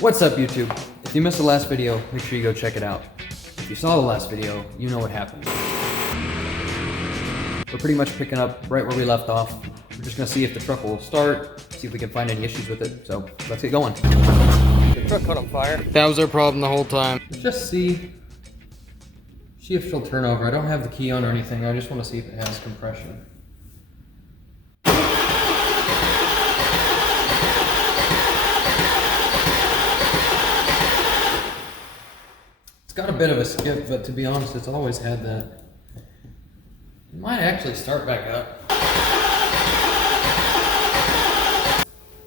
What's up, YouTube? If you missed the last video, make sure you go check it out. If you saw the last video, you know what happened. We're pretty much picking up right where we left off. We're just gonna see if the truck will start, see if we can find any issues with it. So let's get going. The truck caught on fire. That was our problem the whole time. Let's just see if she'll turn over. I don't have the key on or anything. I just want to see if it has compression. It's got a bit of a skip, but to be honest, it's always had that. It might actually start back up.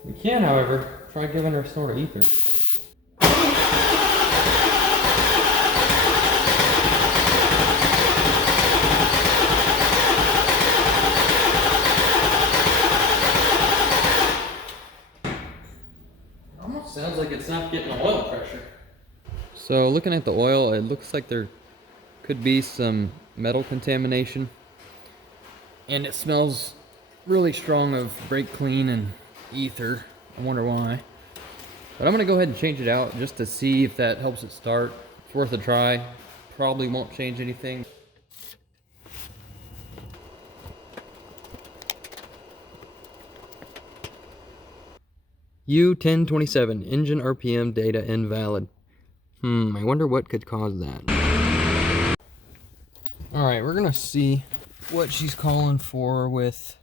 We can, however, try giving her some sort of ether. It almost sounds like it's not getting oil pressure. So looking at the oil, it looks like there could be some metal contamination. And it smells really strong of brake clean and ether. I wonder why. But I'm gonna go ahead and change it out just to see if that helps it start. It's worth a try. Probably won't change anything. U1027, engine RPM data invalid. I wonder what could cause that. Alright, we're gonna see what she's calling for with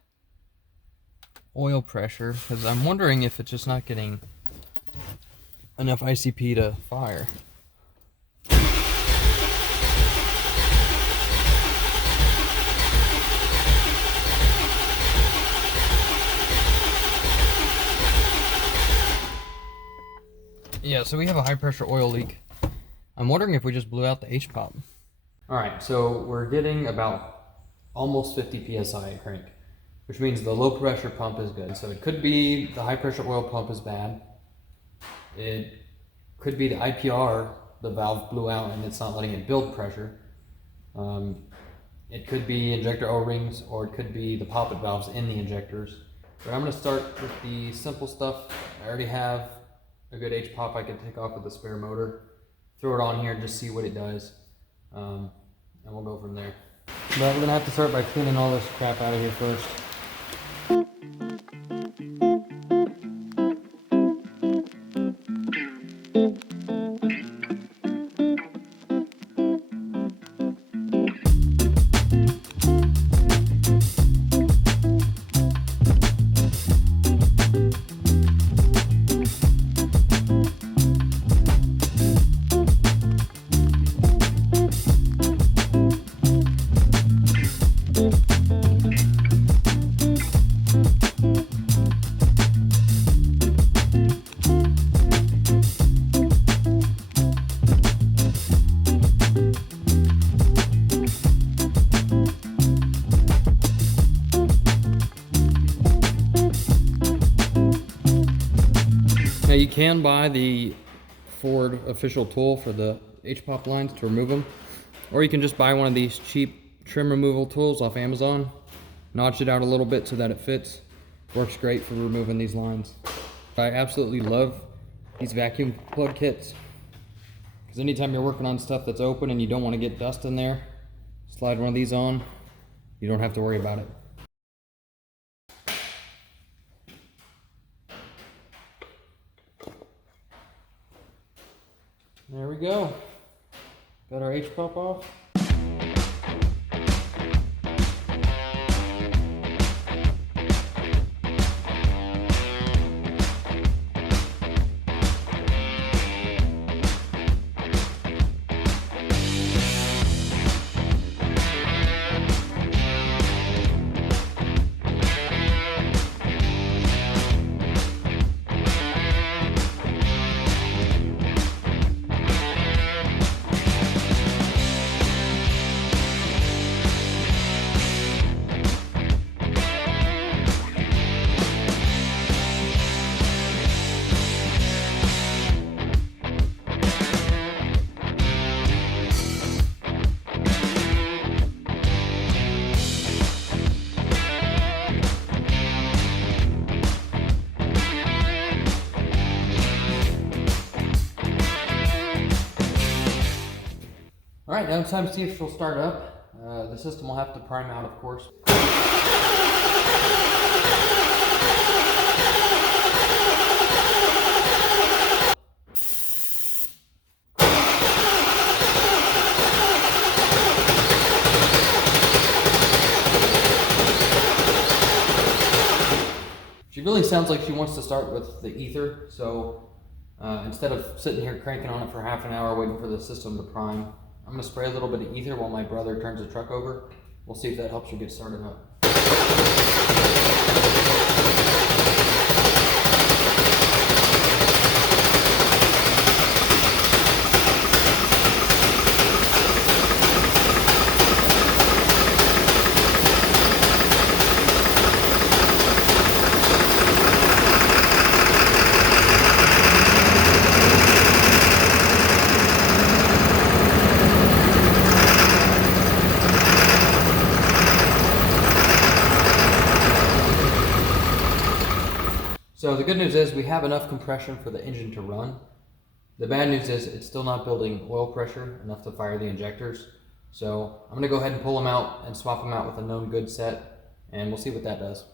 oil pressure, because I'm wondering if it's just not getting enough ICP to fire. Yeah, so we have a high pressure oil leak. I'm wondering if we just blew out the H-pop. Alright, so we're getting about almost 50 psi at crank, which means the low pressure pump is good. So it could be the high pressure oil pump is bad. It could be the IPR, the valve blew out and it's not letting it build pressure. It could be injector O-rings, or it could be the poppet valves in the injectors. But I'm going to start with the simple stuff. I already have a good H-pop I can take off with the spare motor. Throw it on here and just see what it does. And we'll go from there. But we're gonna have to start by cleaning all this crap out of here first. Now you can buy the Ford official tool for the H-pop lines to remove them, or you can just buy one of these cheap trim removal tools off Amazon, notch it out a little bit so that it fits. Works great for removing these lines. I absolutely love these vacuum plug kits, because anytime you're working on stuff that's open and you don't want to get dust in there, slide one of these on, you don't have to worry about it. There we go. Got our H-pop off. right, now it's time to see if she'll start up. The system will have to prime out, of course. She really sounds like she wants to start with the ether, so instead of sitting here cranking on it for half an hour waiting for the system to prime, I'm going to spray a little bit of ether while my brother turns the truck over. We'll see if that helps her get started up. So the good news is we have enough compression for the engine to run. The bad news is it's still not building oil pressure enough to fire the injectors. So I'm going to go ahead and pull them out and swap them out with a known good set, and we'll see what that does.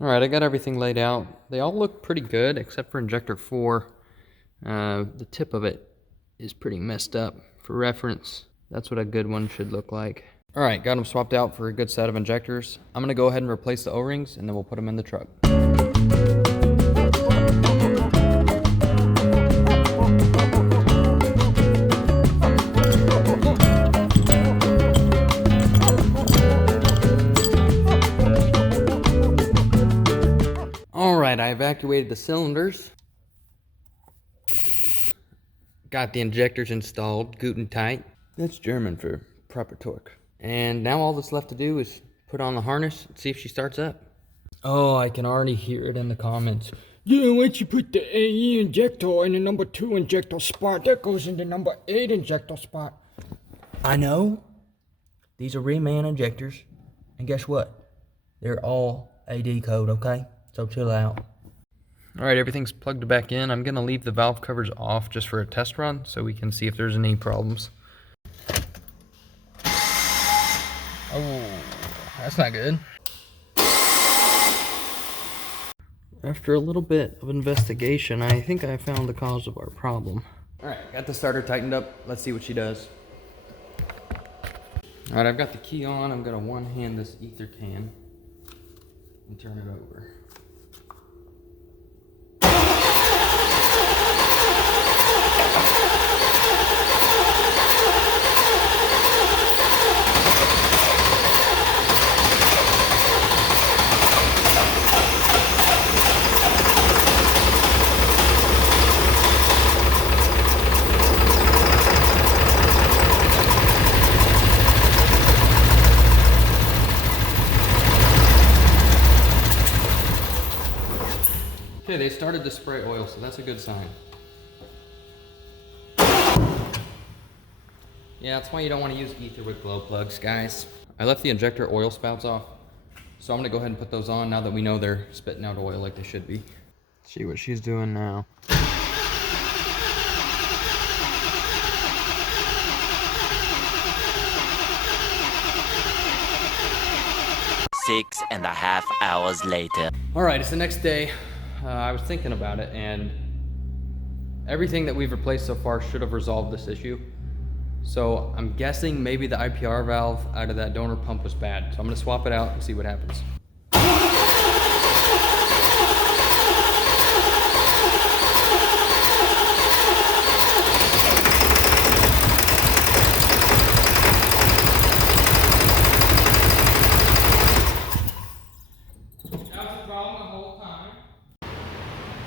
Alright, I got everything laid out. They all look pretty good except for injector 4. The tip of it is pretty messed up. For reference, that's what a good one should look like. Alright, got them swapped out for a good set of injectors. I'm going to go ahead and replace the O-rings and then we'll put them in the truck. Alright, I evacuated the cylinders. Got the injectors installed, guten tight. That's German for proper torque. And now all that's left to do is put on the harness and see if she starts up. Oh, I can already hear it in the comments. Yeah, once you put the AE injector in the number 2 injector spot, that goes in the number 8 injector spot. I know. These are reman injectors. And guess what? They're all AD code, okay? So chill out. Alright, everything's plugged back in. I'm going to leave the valve covers off just for a test run so we can see if there's any problems. Oh, that's not good. After a little bit of investigation, I think I found the cause of our problem. Alright, got the starter tightened up. Let's see what she does. Alright, I've got the key on. I'm going to one-hand this ether can and turn it over. Okay, they started to spray oil, so that's a good sign. Yeah, that's why you don't want to use ether with glow plugs, guys. I left the injector oil spouts off, so I'm going to go ahead and put those on now that we know they're spitting out oil like they should be. Let's see what she's doing now. 6.5 hours later. All right, it's the next day. I was thinking about it, and everything that we've replaced so far should have resolved this issue. So I'm guessing maybe the IPR valve out of that donor pump was bad. So I'm gonna swap it out and see what happens.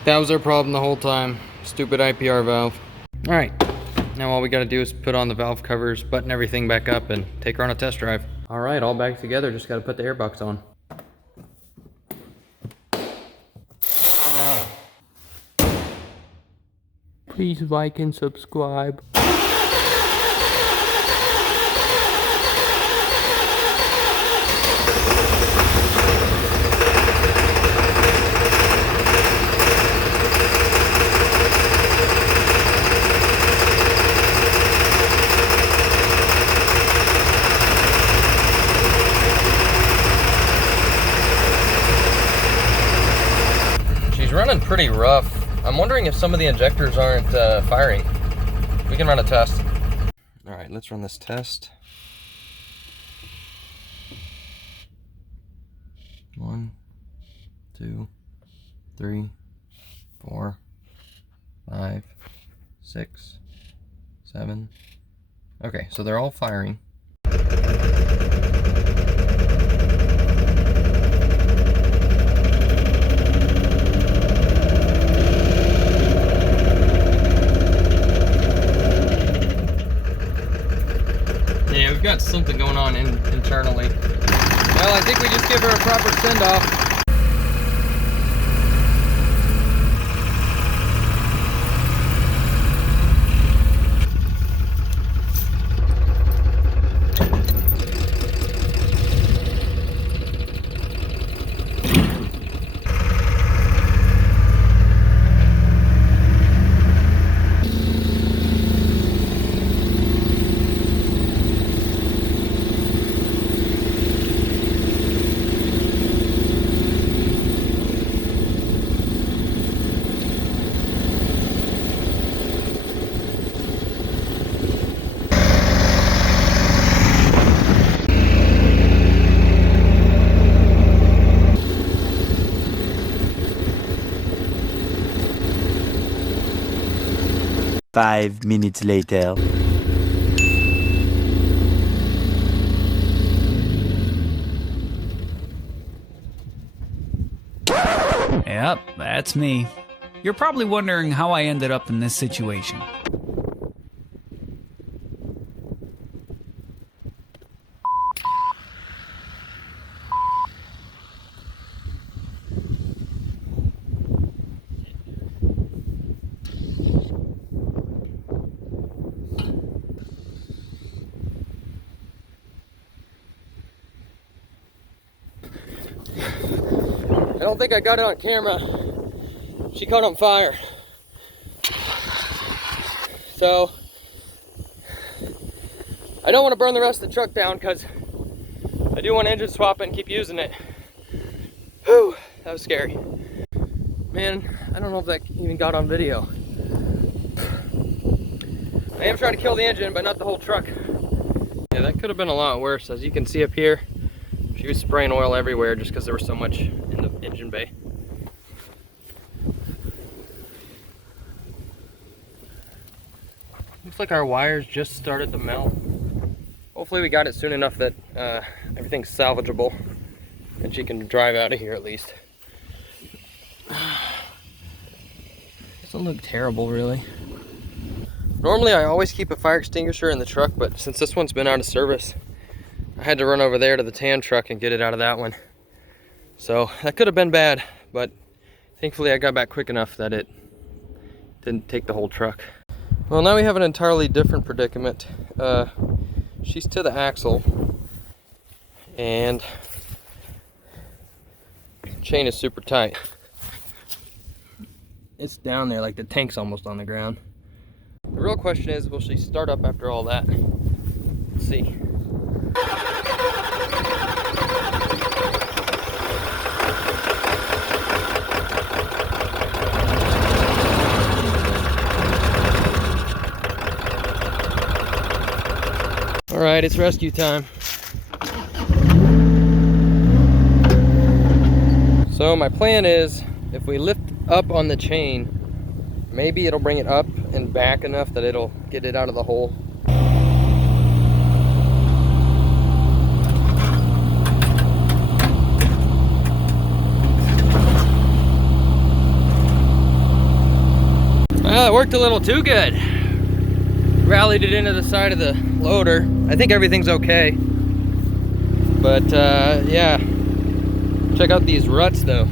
That was our problem the whole time. Stupid IPR valve. All right, now all we gotta do is put on the valve covers, button everything back up, and take her on a test drive. All right, all back together, just gotta put the airbox on. Please like and subscribe. pretty rough. I'm wondering if some of the injectors aren't firing. We can run a test. All right, let's run this test. 1, 2, 3, 4, 5, 6, 7. Okay, so they're all firing. Yeah, we've got something going on internally. Well, I think we just give her a proper send-off. Five minutes later. Yep, that's me. You're probably wondering how I ended up in this situation. I don't think I got it on camera. She caught on fire. So, I don't want to burn the rest of the truck down because I do want to engine swap it and keep using it. Whew, that was scary. Man, I don't know if that even got on video. I am trying to kill the engine, but not the whole truck. Yeah, that could have been a lot worse. As you can see up here, she was spraying oil everywhere just because there was so much in the engine bay. Looks like our wires just started to melt. Hopefully we got it soon enough that everything's salvageable and she can drive out of here at least. Doesn't look terrible really. Normally I always keep a fire extinguisher in the truck, but since this one's been out of service, I had to run over there to the tan truck and get it out of that one. So that could have been bad, but thankfully I got back quick enough that it didn't take the whole truck. Well, now we have an entirely different predicament. She's to the axle and chain is super tight. It's down there like the tank's almost on the ground. The real question is, will she start up after all that? Let's see. All right, it's rescue time. So my plan is, if we lift up on the chain, maybe it'll bring it up and back enough that it'll get it out of the hole. Well, it worked a little too good. Rallied it into the side of the loader. I think everything's okay. But yeah, check out these ruts though.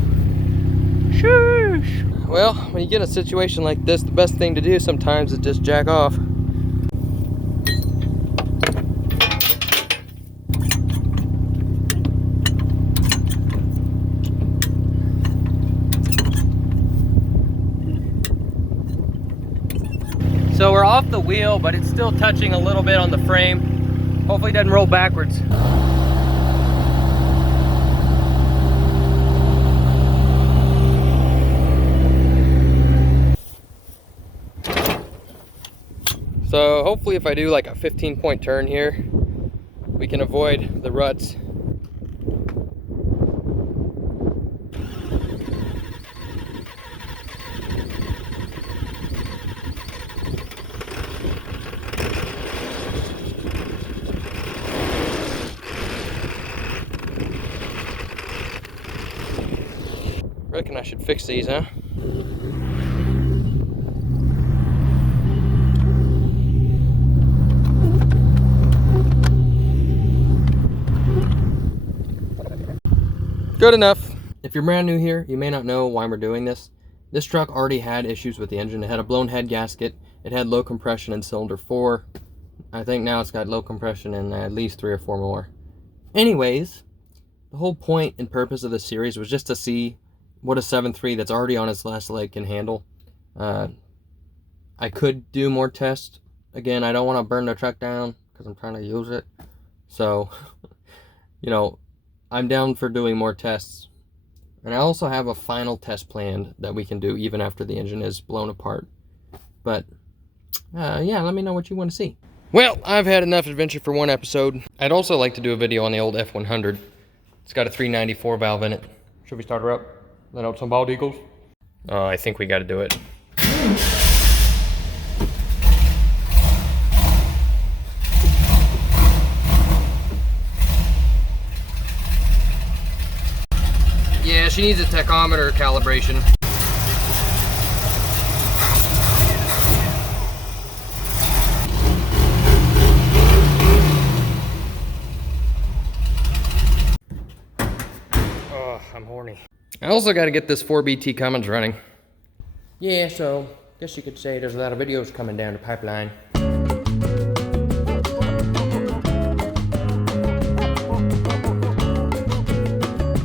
Sheesh. Well, when you get in a situation like this, the best thing to do sometimes is just jack off. So we're off the wheel, but it's still touching a little bit on the frame. Hopefully it doesn't roll backwards. So hopefully if I do like a 15-point turn here, we can avoid the ruts. Reckon I should fix these, huh? Good enough. If you're brand new here, you may not know why we're doing this. This truck already had issues with the engine. It had a blown head gasket. It had low compression in cylinder 4. I think now it's got low compression in at least 3 or 4 more. Anyways, the whole point and purpose of this series was just to see what a 7.3 that's already on its last leg can handle. I could do more tests. Again, I don't want to burn the truck down because I'm trying to use it. So, you know, I'm down for doing more tests. And I also have a final test planned that we can do even after the engine is blown apart. But, yeah, let me know what you want to see. Well, I've had enough adventure for one episode. I'd also like to do a video on the old F100. It's got a 394 valve in it. Should we start her up? Let out some bald eagles? I think we got to do it. Yeah, she needs a tachometer calibration. Oh, I'm horny. I also got to get this 4BT Cummins running. Yeah, so guess you could say there's a lot of videos coming down the pipeline.